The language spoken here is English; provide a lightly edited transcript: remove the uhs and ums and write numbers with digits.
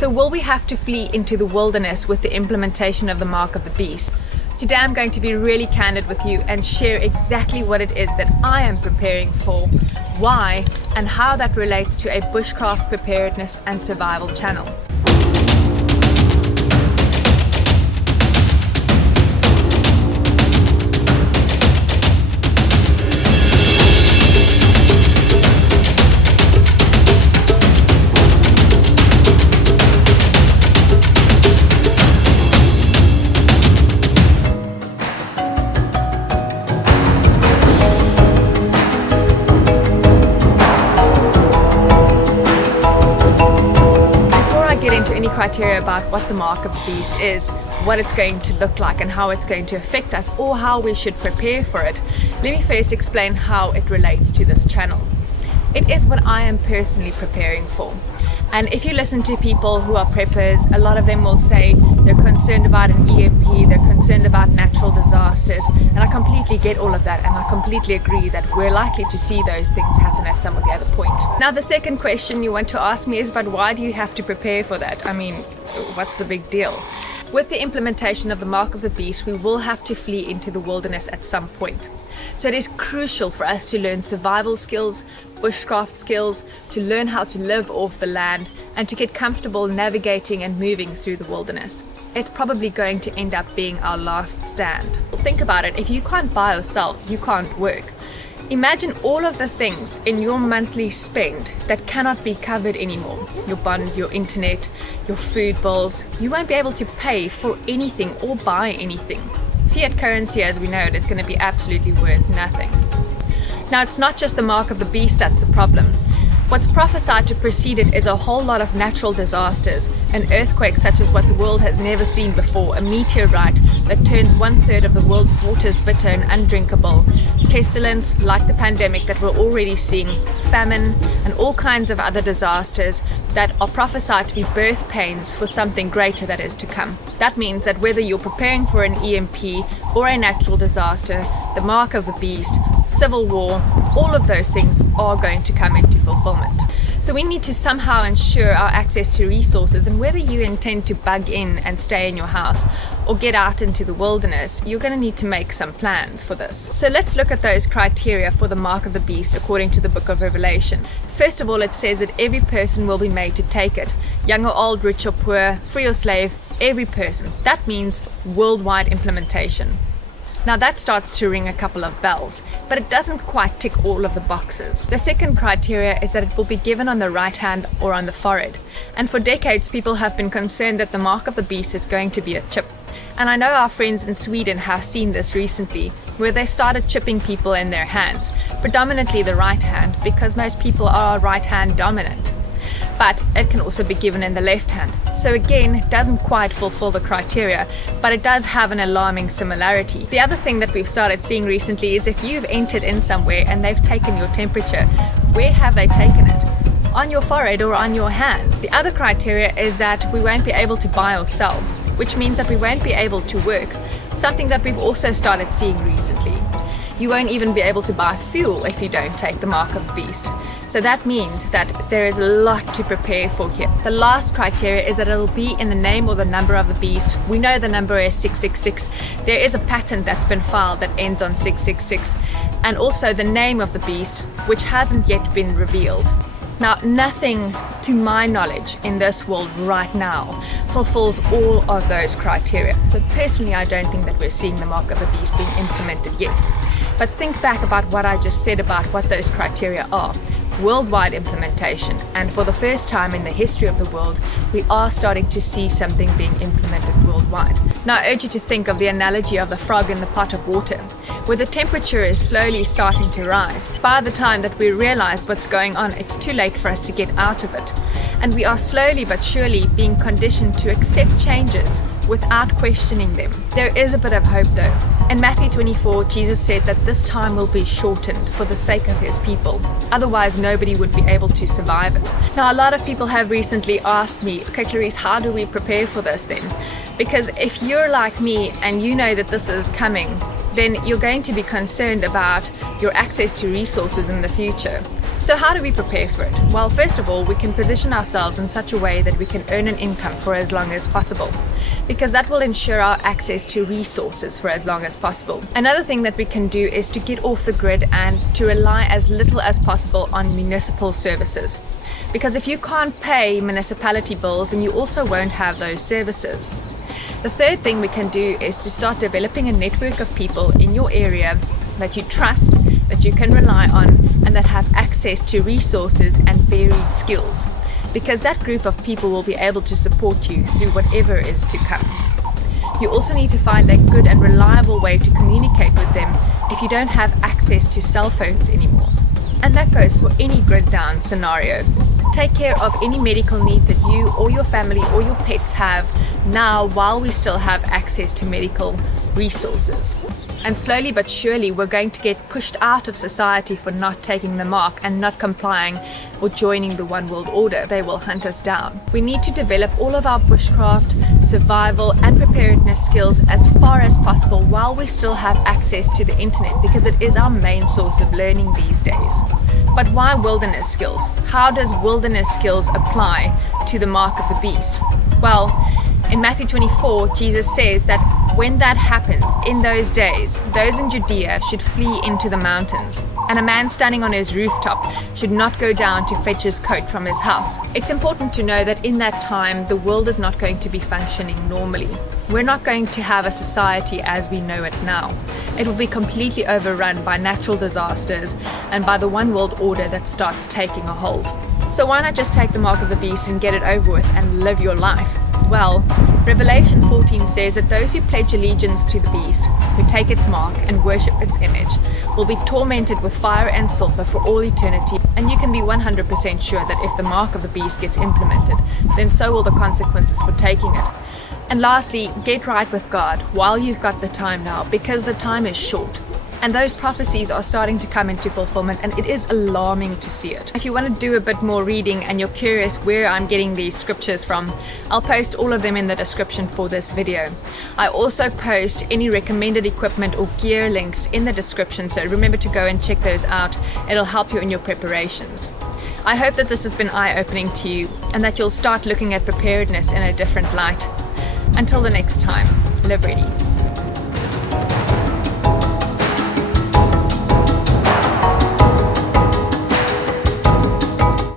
So will we have to flee into the wilderness with the implementation of the mark of the beast? Today I'm going to be really candid with you and share exactly what it is that I am preparing for, why, and how that relates to a bushcraft preparedness and survival channel. Criteria about what the mark of the beast is, what it's going to look like and how it's going to affect us, or how we should prepare for it. Let me first explain how it relates to this channel. It is what I am personally preparing for. And if you listen to people who are preppers, a lot of them will say they're concerned about an EMP, they're concerned about natural disasters, and I completely get all of that, and I completely agree that we're likely to see those things happen at some or the other point. Now, the second question you want to ask me is, but why do you have to prepare for that? I mean, what's the big deal? With the implementation of the mark of the beast, we will have to flee into the wilderness at some point. So it is crucial for us to learn survival skills, bushcraft skills, to learn how to live off the land, and to get comfortable navigating and moving through the wilderness. It's probably going to end up being our last stand. Think about it, if you can't buy or sell, you can't work. Imagine all of the things in your monthly spend that cannot be covered anymore. Your bond, your internet, your food bills. You won't be able to pay for anything or buy anything. Fiat currency, as we know it, is going to be absolutely worth nothing. Now, it's not just the mark of the beast that's the problem. What's prophesied to precede it is a whole lot of natural disasters, an earthquake such as what the world has never seen before, a meteorite that turns 1/3 of the world's waters bitter and undrinkable, pestilence like the pandemic that we're already seeing, famine, and all kinds of other disasters that are prophesied to be birth pains for something greater that is to come. That means that whether you're preparing for an EMP or a natural disaster, the mark of the beast, civil war, all of those things are going to come into fulfillment. So we need to somehow ensure our access to resources, and whether you intend to bug in and stay in your house or get out into the wilderness, you're going to need to make some plans for this. So let's look at those criteria for the mark of the beast according to the book of Revelation. First of all, it says that every person will be made to take it. Young or old, rich or poor, free or slave, every person. That means worldwide implementation. Now that starts to ring a couple of bells, but it doesn't quite tick all of the boxes. The second criteria is that it will be given on the right hand or on the forehead. And for decades, people have been concerned that the mark of the beast is going to be a chip. And I know our friends in Sweden have seen this recently, where they started chipping people in their hands, predominantly the right hand, because most people are right hand dominant. But it can also be given in the left hand. So again, it doesn't quite fulfill the criteria, but it does have an alarming similarity. The other thing that we've started seeing recently is if you've entered in somewhere and they've taken your temperature, where have they taken it? On your forehead or on your hand? The other criteria is that we won't be able to buy or sell, which means that we won't be able to work, something that we've also started seeing recently. You won't even be able to buy fuel if you don't take the mark of the beast. So that means that there is a lot to prepare for here. The last criteria is that it'll be in the name or the number of the beast. We know the number is 666. There is a patent that's been filed that ends on 666. And also the name of the beast, which hasn't yet been revealed. Now, nothing to my knowledge in this world right now fulfills all of those criteria. So personally, I don't think that we're seeing the mark of the beast being implemented yet. But think back about what I just said about what those criteria are. Worldwide implementation, and for the first time in the history of the world, we are starting to see something being implemented worldwide. Now, I urge you to think of the analogy of the frog in the pot of water, where the temperature is slowly starting to rise. By the time that we realize what's going on, it's too late for us to get out of it. And we are slowly but surely being conditioned to accept changes without questioning them. There is a bit of hope though. In Matthew 24, Jesus said that this time will be shortened for the sake of his people. Otherwise, nobody would be able to survive it. Now, a lot of people have recently asked me, okay, Clarice, how do we prepare for this then? Because if you're like me and you know that this is coming, then you're going to be concerned about your access to resources in the future. So how do we prepare for it? Well, first of all, we can position ourselves in such a way that we can earn an income for as long as possible, because that will ensure our access to resources for as long as possible. Another thing that we can do is to get off the grid and to rely as little as possible on municipal services. Because if you can't pay municipality bills, then you also won't have those services. The third thing we can do is to start developing a network of people in your area that you trust, that you can rely on, and that have access to resources and varied skills, because that group of people will be able to support you through whatever is to come. You also need to find a good and reliable way to communicate with them if you don't have access to cell phones anymore. And that goes for any grid down scenario. Take care of any medical needs that you or your family or your pets have now while we still have access to medical resources. And slowly but surely we're going to get pushed out of society for not taking the mark and not complying or joining the one world order. They will hunt us down. We need to develop all of our bushcraft, survival and preparedness skills as far as possible while we still have access to the internet, because it is our main source of learning these days. But why wilderness skills? How does wilderness skills apply to the mark of the beast? Well, in Matthew 24, Jesus says that when that happens, in those days, those in Judea should flee into the mountains, and a man standing on his rooftop should not go down to fetch his coat from his house. It's important to know that in that time, the world is not going to be functioning normally. We're not going to have a society as we know it now. It will be completely overrun by natural disasters and by the one world order that starts taking a hold. So why not just take the mark of the beast and get it over with and live your life? Well, Revelation 14 says that those who pledge allegiance to the beast, who take its mark and worship its image, will be tormented with fire and sulfur for all eternity. And you can be 100% sure that if the mark of the beast gets implemented, then so will the consequences for taking it. And lastly, get right with God while you've got the time now, because the time is short. And those prophecies are starting to come into fulfillment, and it is alarming to see it. If you want to do a bit more reading and you're curious where I'm getting these scriptures from, I'll post all of them in the description for this video. I also post any recommended equipment or gear links in the description, so remember to go and check those out. It'll help you in your preparations. I hope that this has been eye-opening to you and that you'll start looking at preparedness in a different light. Until the next time, live ready.